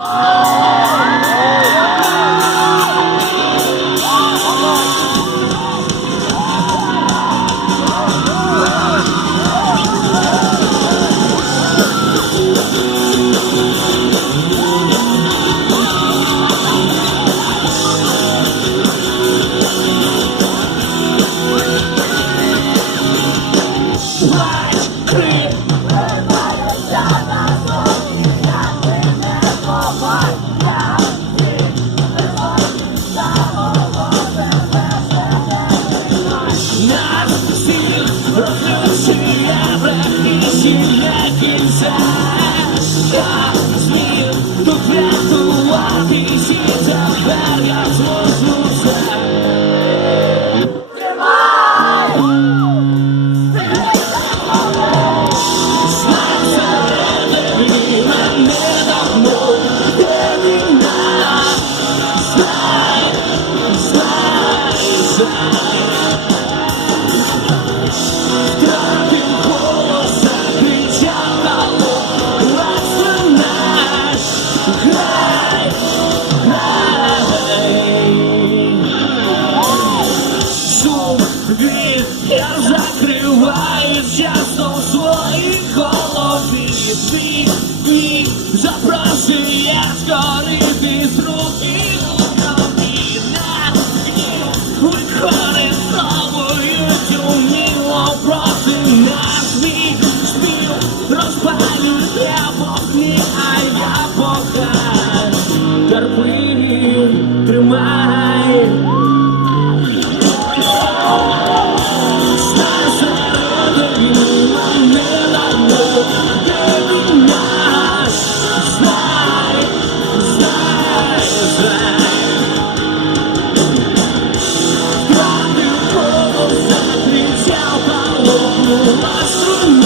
啊。Hallelujah. Твій я скорити з руки my